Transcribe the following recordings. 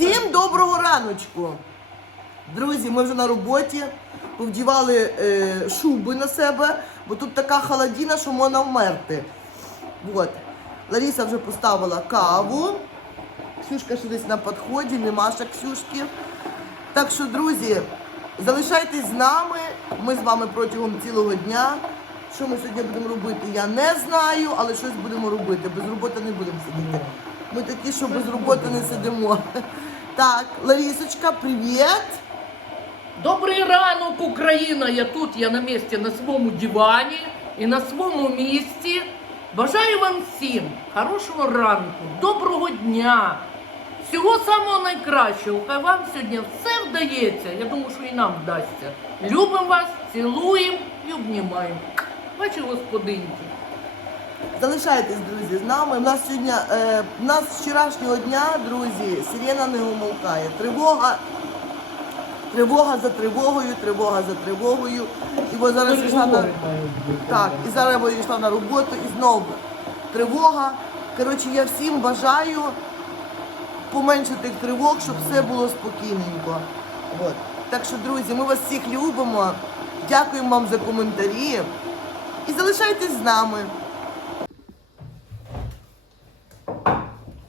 Всім доброго раночку! Друзі, ми вже на роботі. Повдівали е, шуби на себе, бо тут така холодина, що можна вмерти. От. Лариса вже поставила каву. Ксюшка ще десь на підході, нема ще Ксюшки. Так що, друзі, залишайтесь з нами. Ми з вами протягом цілого дня. Що ми сьогодні будемо робити, я не знаю, але щось будемо робити. Без роботи не будемо сидіти. Ми такі, що без роботи не сидимо. Так, Ларісочка, привіт! Добрий ранок, Україна! Я тут, я на місці, на своєму дивані і на своєму місці. Бажаю вам всім хорошого ранку, доброго дня, всього самого найкращого. Хай вам сьогодні все вдається. Я думаю, що і нам вдасться. Любимо вас, цілуємо і обнімаємо. Бачу, господинки. Залишайтесь, друзі, з нами. У нас сьогодні, е, у нас з вчорашнього дня, друзі, сирена не умовкає. Тривога, тривога за тривогою, тривога за тривогою. І бо зараз йшла на так, і зараз я йшла на роботу, і знову тривога. Коротше, я всім бажаю поменшити тривог, щоб все було спокійненько. От. Так що, друзі, ми вас всіх любимо. Дякуємо вам за коментарі. І залишайтесь з нами.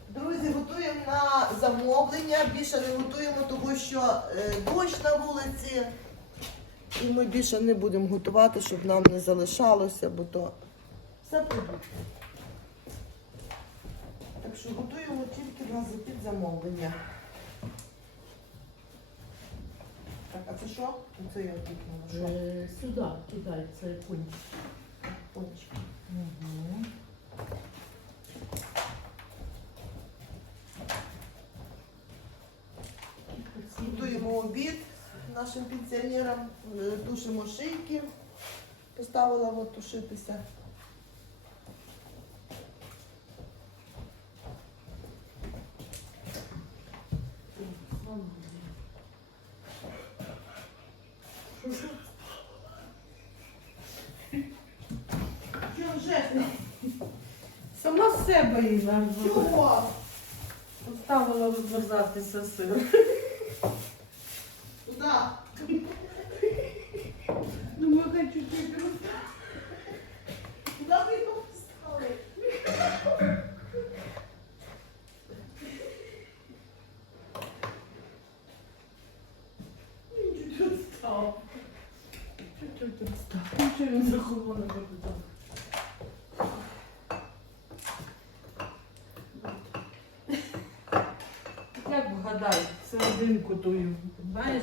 Друзі, готуємо на замовлення. Більше не готуємо, тому що е, дощ на вулиці. І ми більше не будемо готувати, щоб нам не залишалося, бо то все продукти. Так що готуємо тільки на під замовлення. Так, а це що? Це я тут? Е, Сюди кидай, це кончик. Пончик. Угу. Готуємо обід нашим пенсіонерам, е, тушимо шийки. Поставила от тушитися. Сама з себе назвала. Чого? Поставила розмерзатися сир. серединку тую, знаєш?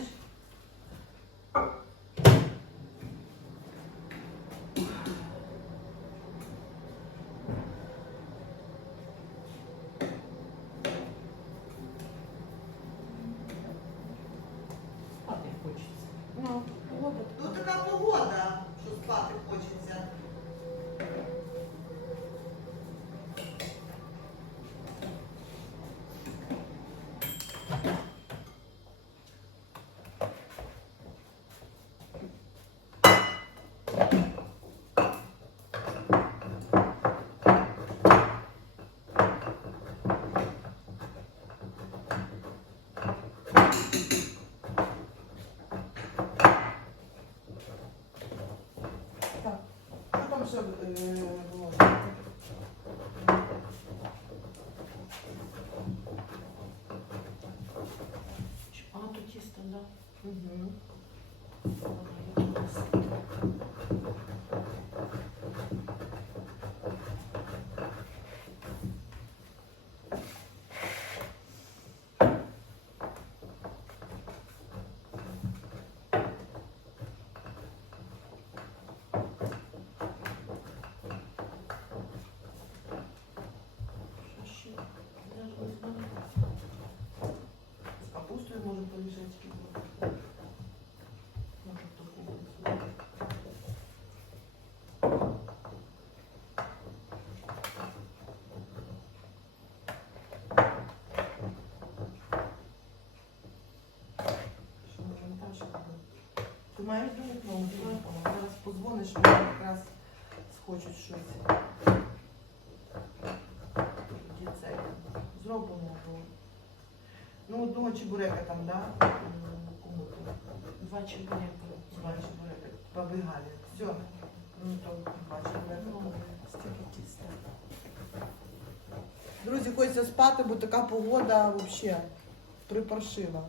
ще е, було? А, то тісто, да. Угу. Що ще? Я ж не знаю. З капустою можемо помішати. Може, в духовку. Що ми монтаж робимо? Ти маєш новому телефону? Зараз позвониш, вони якраз схочуть щось. Зробимо. Ну, одного чебурека там, да? Два чебурека. Два чебурека. Побігали. Все. Ну, то. Два чебурека. Ну, стільки тіста. Друзі, хочеться спати, бо така погода взагалі припаршива.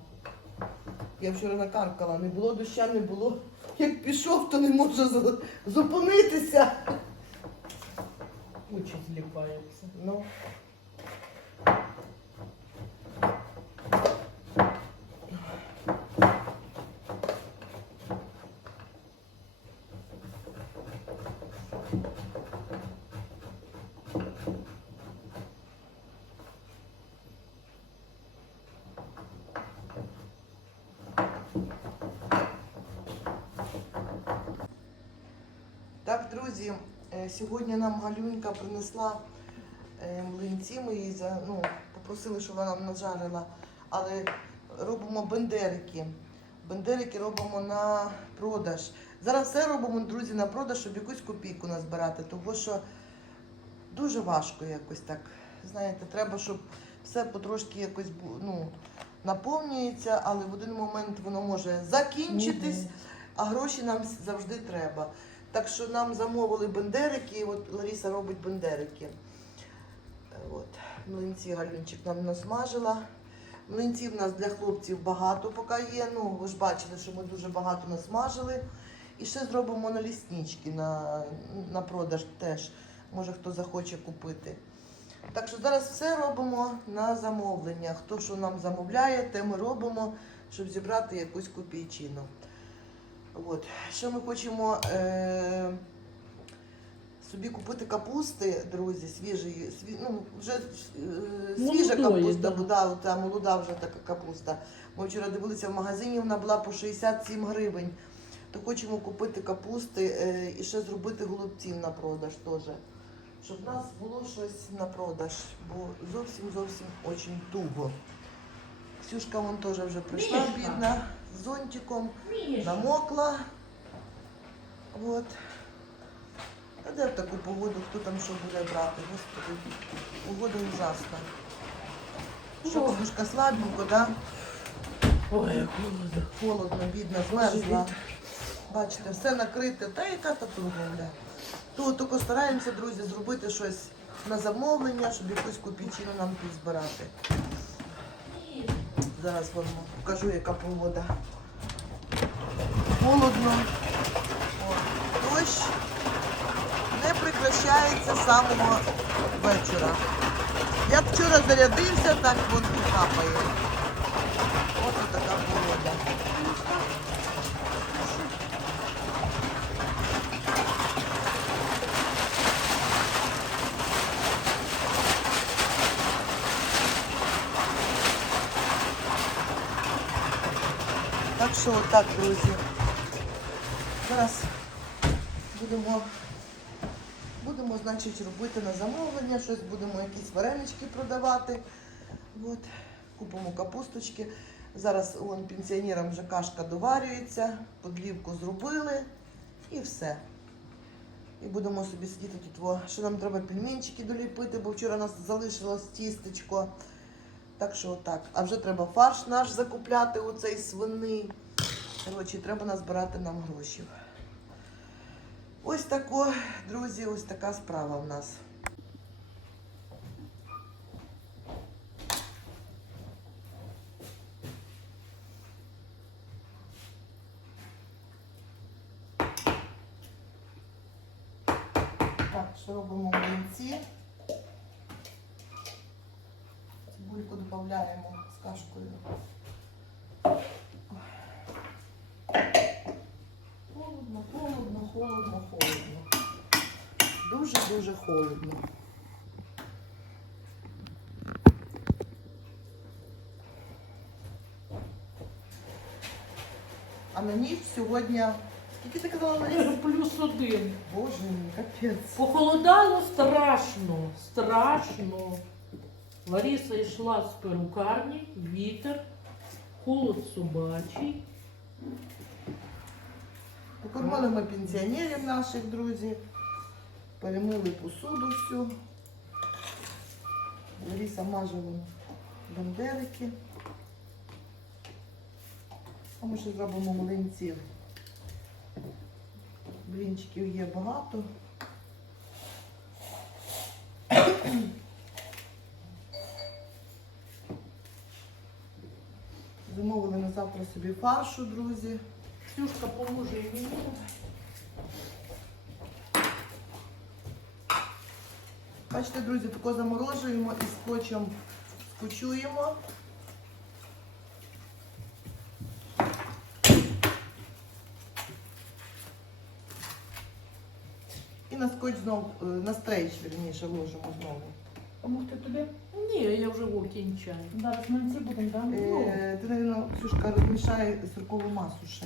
Я вчора накаркала, не було доща, не було. Як пішов, то не може зупинитися. Очі зліпаються. Ну. Так, друзі, е, сьогодні нам Галюнька принесла е, млинці. Ми її за, ну, попросили, щоб вона нам нажарила. Але робимо бендерики. Бендерики робимо на продаж. Зараз все робимо, друзі, на продаж, щоб якусь копійку назбирати. Тому що дуже важко якось так. Знаєте, треба, щоб все потрошки якось ну, наповнюється, але в один момент воно може закінчитись, а гроші нам завжди треба. Так що нам замовили бендерики, от Лариса робить бендерики. От, млинці Галюнчик нам насмажила. Млинців у нас для хлопців багато поки є. Ну, ви ж бачили, що ми дуже багато насмажили. І ще зробимо на ліснички на, на продаж теж. Може хто захоче купити. Так що зараз все робимо на замовлення. Хто що нам замовляє, те ми робимо, щоб зібрати якусь копійчину. От. Ще ми хочемо е- собі купити капусти, друзі, свіжої, сві, ну, вже е- свіжа Молодої, капуста, да. да, та молода вже така капуста. Ми вчора дивилися в магазині, вона була по 67 гривень. То хочемо купити капусти е- і ще зробити голубців на продаж теж. Щоб в нас було щось на продаж, бо зовсім зовсім дуже туго. Ксюшка вон теж вже прийшла, бідна, зонтиком намокла. Вот. А де в таку погоду, хто там що буде брати? Господи, погода ужасна. Що, бабушка слабенько, да? Ой, як холодно. Холодно, бідна, змерзла. Бачите, все накрите. Та яка та торговля? То тільки стараємося, друзі, зробити щось на замовлення, щоб якусь копійчину нам підзбирати. Зараз вам покажу, яка погода. Холодно. О, дощ не прекращається самого вечора. Я вчора зарядився, так вон і капає. Ось така погода. Так отак, друзі. Зараз будемо, будемо, значить, робити на замовлення, щось будемо якісь варенички продавати. От. Купимо капусточки. Зараз вон, пенсіонерам вже кашка доварюється, подлівку зробили і все. І будемо собі сидіти тут. Ще нам треба пельменчики доліпити, бо вчора у нас залишилось тістечко. Так що отак. А вже треба фарш наш закупляти, оцей свиний. Коротше, треба назбирати нам гроші. Ось тако, друзі, ось така справа в нас. Так, що робимо в млинці? Цибульку додаємо з кашкою. Холодно, холодно, холодно, холодно. Дуже-дуже холодно. А на ніч сьогодні. Скільки ти казала Лариса? Плюс один. Боже мій, капець. Похолодало страшно, страшно. Лариса йшла з перукарні, вітер, холод собачий. Покормили ми пенсіонерів наших друзів, перемили посуду всю. Лариса мажила бандерики. А ми ще зробимо млинці. Блінчиків є багато. Замовили на завтра собі фаршу, друзі. Ксюшка, поможи мені. Бачите, друзі, тако заморожуємо і скотчем скочуємо. І на скотч знов, е, на стрейч, вірніше, ложимо знову. Помогти тобі? Ні, я вже во кінчаю. Зараз ми ці будемо, так? Ну. Е, ти, мабуть, Ксюшка, розмішай сиркову масу ще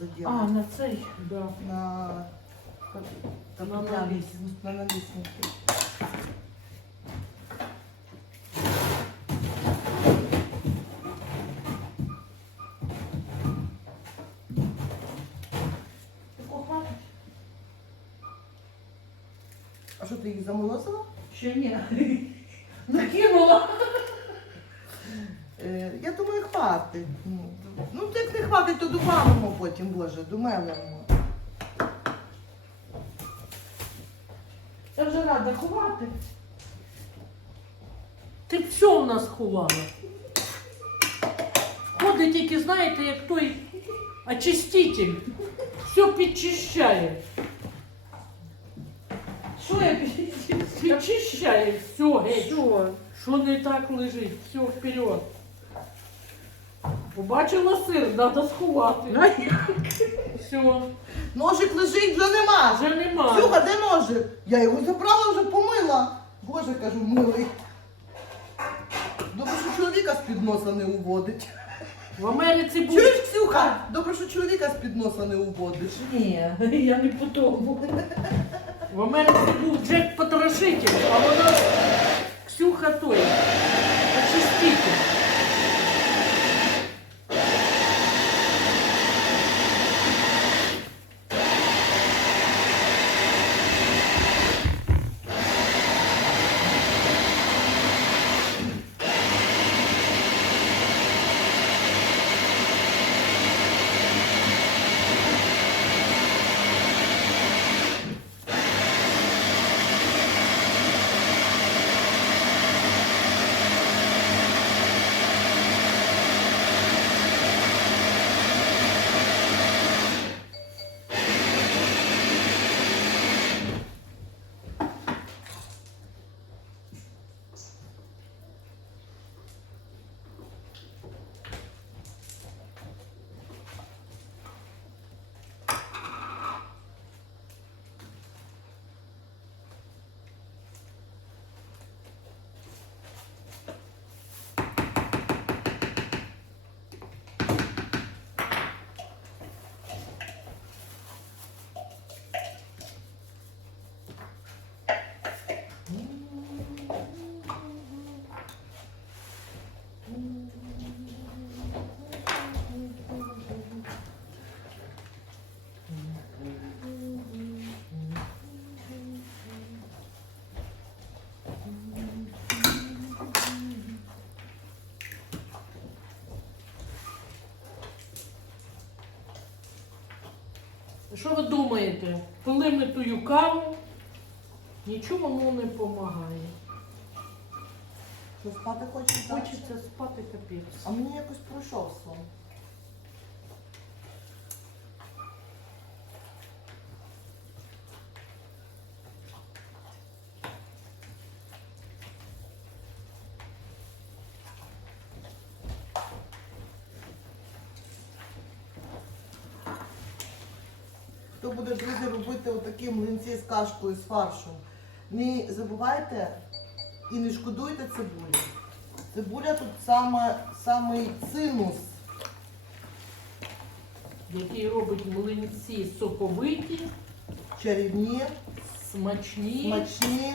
заділа. А, на цей. Да. на, На на, на. Тако хватить? А що ти їх заморозила? Ще ні. Накинула. Е, я думаю, хватить. Ну, Ну, як не хватить, то добавимо потім, Боже, домелимо. Я вже рада ховати. Ти все в нас ховала. Ходить тільки, знаєте, як той очиститель. Все підчищає. Що я пішла? Підчищає все, геть. Що? Що не так лежить, все вперед. Побачила сир, треба сховати. Все, Ножик лежить, вже нема. вже нема. Ксюха, де ножик? Я його забрала, вже помила. Боже, кажу, милий. Добре, що чоловіка з-під носа не уводить. В Америці був. Чуєш, Ксюха? Добре, що чоловіка з-під носа не уводиш. Ні, я не по тому. В Америці був Джек Потрошитель, а вона Ксюха той. Очиститель. Що ви думаєте? Пили ми тую каву, нічого воно не допомагає. Що спати хочеться? Хочеться спати капець. А мені якось пройшов сон. Хто буде, друзі, отакі млинці з кашкою, з фаршем, не забувайте і не шкодуйте цибулі. Цибуля тут саме, самий цинус. Який робить млинці соковиті, Чарівні, смачні. смачні.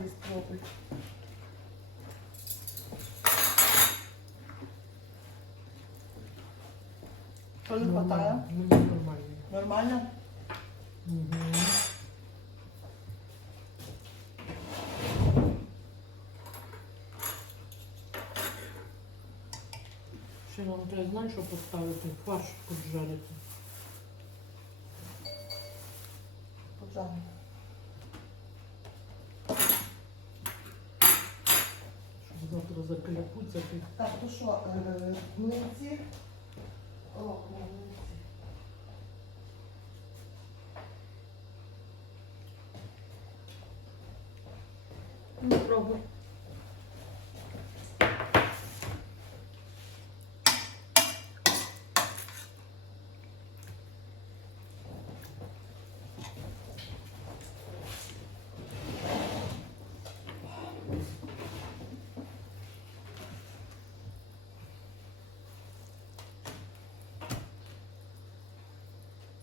На, Ларис. Що не? Мені нормально. Нормально? Угу. Ще вам треба знаєш, що поставити? Фарш поджарити. Поджаримо. Завтра закляпуться. Так, то що, е, млинці? О, млинці. Ну, пробуй.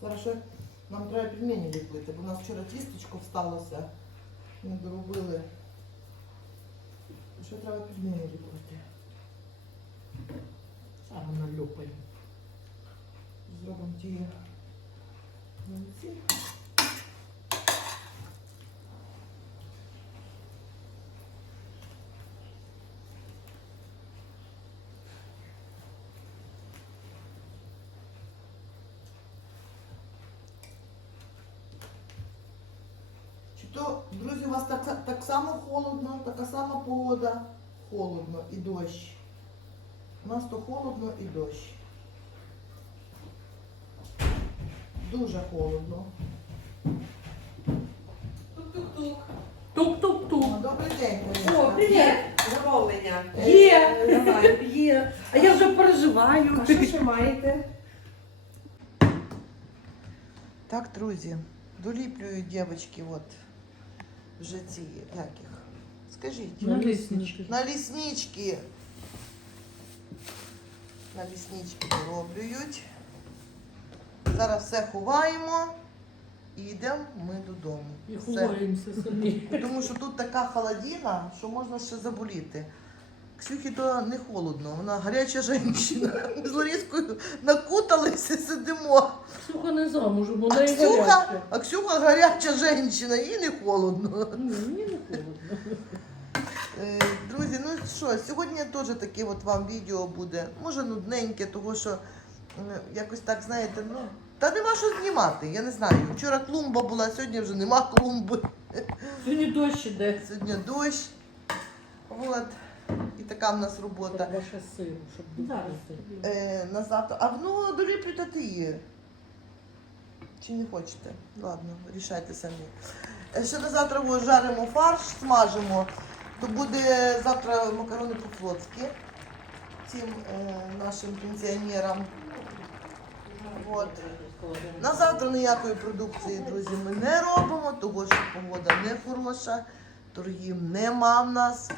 Зараз нам треба пельмені ліпити, бо у нас вчора тістечко всталося. Ми доробили. Ще треба пельмені ліпити. Зараз налюпаємо. Зробимо ті то, друзі, у вас так, так само холодно, така сама погода, холодно і дощ. У нас то холодно і дощ. Дуже холодно. Тук-тук-тук. Тук-тук-тук. О, добрий день, О, Маринка. привіт! Замовлення. Є. Е, Давай, є. А я вже переживаю. А що ще маєте? Так, друзі, доліплюють дівчатки от Вже житті, як їх? Скажіть. На ліснички. На ліснички. На ліснички дороблюють. Зараз все ховаємо і йдемо ми додому. І ховаємося самі. Тому що тут така холодина, що можна ще заболіти. Ксюхі то не холодно, вона гаряча жінка. Ми з Ларіскою накуталися, сидимо. Ксюха не замужем, вона А і Ксюха, гаряча. а Ксюха гаряча жінка, їй не холодно. Ні, мені не холодно. Е, Друзі, ну що, сьогодні теж таке от вам відео буде. Може нудненьке, тому що м, якось так, знаєте, ну. Та нема що знімати, я не знаю. Вчора клумба була, сьогодні вже нема клумби. Сьогодні дощ іде. Сьогодні дощ. Така в нас робота. Ще сиру, щоб Зараз. Е, на завтра. А ну доліплюйте її. Чи не хочете? Ладно, рішайте самі. Е, Ще на завтра ось жаримо фарш, смажимо. То буде завтра макарони по-флотськи цим е, нашим пенсіонерам. От. На завтра ніякої продукції, друзі, ми не робимо, тому що погода не хороша, торгів нема в нас.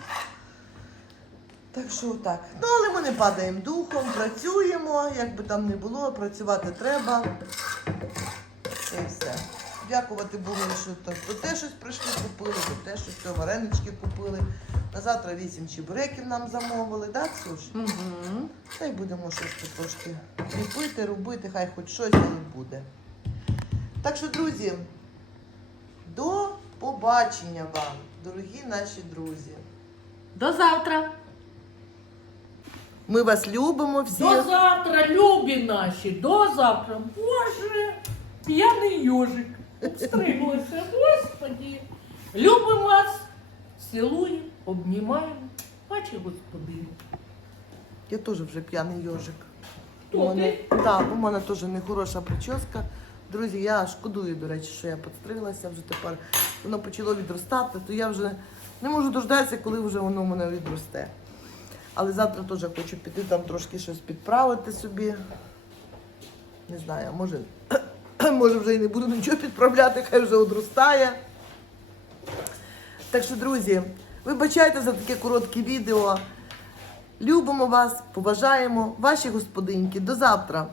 Так що так. Ну, але ми не падаємо духом, працюємо, як би там не було, працювати треба. І все. Дякувати Богу, що то, то те щось прийшли, купили, то те щось то варенички купили. На завтра вісім чебуреків нам замовили, так, Ксюш? Угу. Та й будемо щось тут трошки ліпити, робити, хай хоч щось, але буде. Так що, друзі, до побачення вам, дорогі наші друзі. До завтра. Ми вас любимо всі. До завтра, любі наші. До завтра. Боже, п'яний йожик. Обстриглося. Господі. Любимо вас. Цілуємо, обнімаємо. Бачи, господи. Я теж вже п'яний йожик. Хто У мене, ти? так, у мене теж не хороша прическа. Друзі, я шкодую, до речі, що я підстриглася вже тепер. Воно почало відростати, то я вже не можу дождатися, коли вже воно в мене відросте. Але завтра теж хочу піти там трошки щось підправити собі. Не знаю, може, може вже і не буду нічого підправляти, хай вже одростає. Так що, друзі, вибачайте за таке коротке відео. Любимо вас, поважаємо, ваші господинки. До завтра.